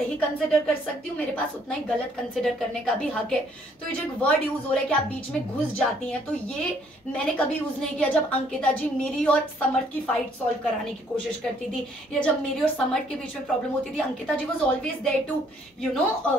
सही कंसिडर कर सकती हूँ, मेरे पास उतना ही गलत कंसिडर करने का भी हक है। तो ये जो एक वर्ड यूज हो रहा है कि आप बीच में घुस जाती हैं, तो ये मैंने कभी यूज नहीं किया। जब अंकिता जी मेरी और समर्थ की फाइट सॉल्व कराने की कोशिश करती थी, या जब मेरी और समर्थ के बीच में प्रॉब्लम होती थी, Ankita ji was always there to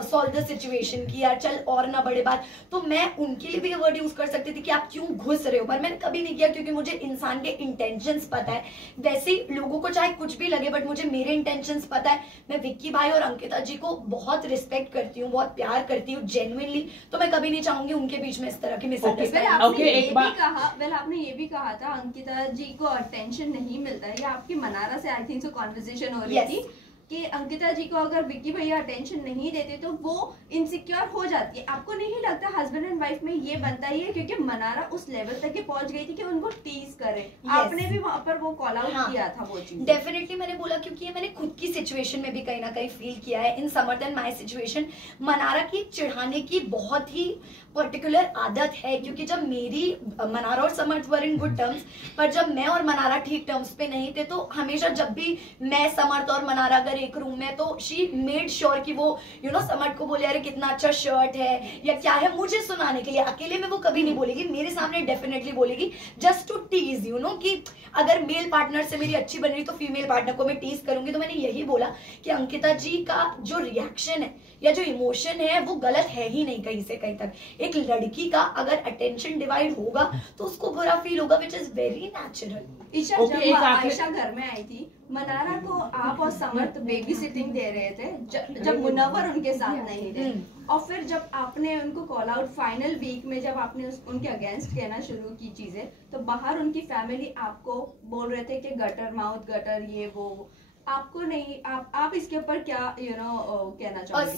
solve the situation की यार चल और ना बड़े बात। तो मैं उनके लिए भी ये वर्ड यूज कर सकती थी कि आप क्यों घुस रहे हो, पर मैंने कभी नहीं किया, क्योंकि मुझे इंसान के इंटेंशंस पता है। वैसे लोगों को चाहे कुछ भी लगे, बट मुझे मेरे इंटेंशंस पता है। मैं विक्की भाई और अंकिता जी को बहुत रिस्पेक्ट करती हूँ, बहुत प्यार करती हूँ जेन्युइनली। तो मैं कभी नहीं चाहूंगी उनके बीच में इस तरह की मिसअंडरस्टैंडिंग। आपने ये भी कहा था अंकिता जी को अटेंशन नहीं मिलता है, या आपकी मनारा से आई थिंक सो कॉन्वर्सेशन हो रही थी कि अंकिता जी को अगर विक्की भैया अटेंशन नहीं देते तो वो इनसिक्योर हो जाती है। आपको नहीं लगता हस्बैंड एंड वाइफ में ये बनता ही है, क्योंकि मनारा उस लेवल तक ही पहुंच गई थी कि उनको टीज करे। आपने भी वहां पर वो कॉल आउट किया था वो चीज। डेफिनेटली मैंने बोला, क्योंकि ये मैंने खुद की सिचुएशन में भी कहीं ना कहीं फील किया है। इन समर्थ एंड माय सिचुएशन मनारा की चिढ़ाने की बहुत ही पर्टिकुलर आदत है, क्योंकि जब मेरी मनारा और समर्थ वर इन गुड टर्म्स, पर जब मैं और मनारा ठीक टर्म्स पे नहीं थे, तो हमेशा जब भी मैं समर्थ और मनारा अगर एक रूम में, तो शी मेड श्योर कि वो समर्थ को बोले अरे कितना अच्छा शर्ट है या क्या है, मुझे सुनाने के लिए। अकेले में वो कभी नहीं बोलेगी, मेरे सामने डेफिनेटली बोलेगी, जस्ट टू टीज कि अगर मेल पार्टनर से मेरी अच्छी बन रही तो फीमेल पार्टनर को मैं टीज करूंगी। तो मैंने यही बोला कि अंकिता जी का जो रिएक्शन है या जो इमोशन है वो गलत है ही नहीं कहीं से कहीं तक। एक लड़की का अगर अटेंशन डिवाइड होगा तो उसको बुरा फील होगा, which is very natural. Isha, जब आयशा घर में आई थी, मनारा को आप और समर्थ बेबी सिटिंग दे रहे थे जब मुनव्वर उनके साथ नहीं थे, और फिर जब आपने उनको कॉल आउट फाइनल वीक में जब आपने उनके अगेंस्ट कहना शुरू की चीजें, तो बाहर उनकी फैमिली आपको बोल रहे थे कि गटर माउथ गटर ये वो, आपको नहीं, आप इसके ऊपर क्या कहना चाहोगे?